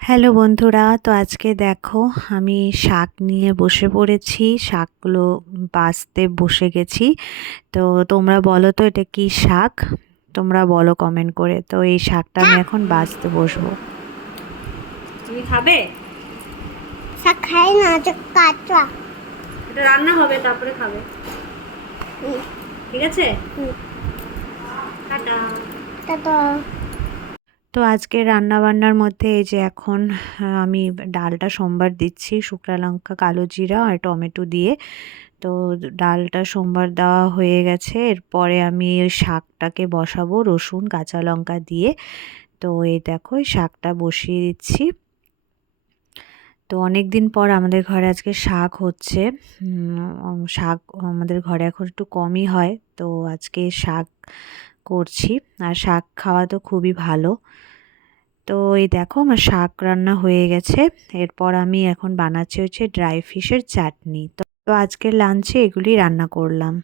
Hello বন্ধুরা, তো আজকে দেখো আমি শাক নিয়ে বসে পড়েছি। শাকগুলো বাছতে বসে গেছি। তো তোমরা বলো তো এটা কি শাক? তোমরা বলো কমেন্ট করে। তো এই শাকটা আমি এখন বাছতে বসবো। তুমি খাবে? শাক খাই না, যে কাঁচা। এটা রান্না হবে তারপরে খাবে, হুম, ঠিক আছে? হুম, টাটা। টাটা। তো আজকে রান্না বান্নার মধ্যে এই যে এখন আমি ডালটা সোমবার দিচ্ছি, শুকনো লঙ্কা, কালো জিরা আর টমেটো দিয়ে। তো ডালটা সোমবার দেওয়া হয়ে গেছে, এরপরে আমি ওই শাকটাকে বসাবো রসুন কাঁচা লঙ্কা দিয়ে। তো এই দেখো এই শাকটা বসিয়ে দিচ্ছি। তো অনেক দিন পর আমাদের ঘরে আজকে শাক হচ্ছে। শাক আমাদের ঘরে এখন একটু কমই হয়, তো আজকে শাক করছি। আর শাক খাওয়া তো খুবই ভালো। তো এই দেখো আমার শাক রান্না হয়ে গেছে। এরপর আমি এখন বানাচ্ছি হচ্ছে ড্রাই ফিশের চাটনি। তো আজকের লাঞ্চে এগুলি রান্না করলাম।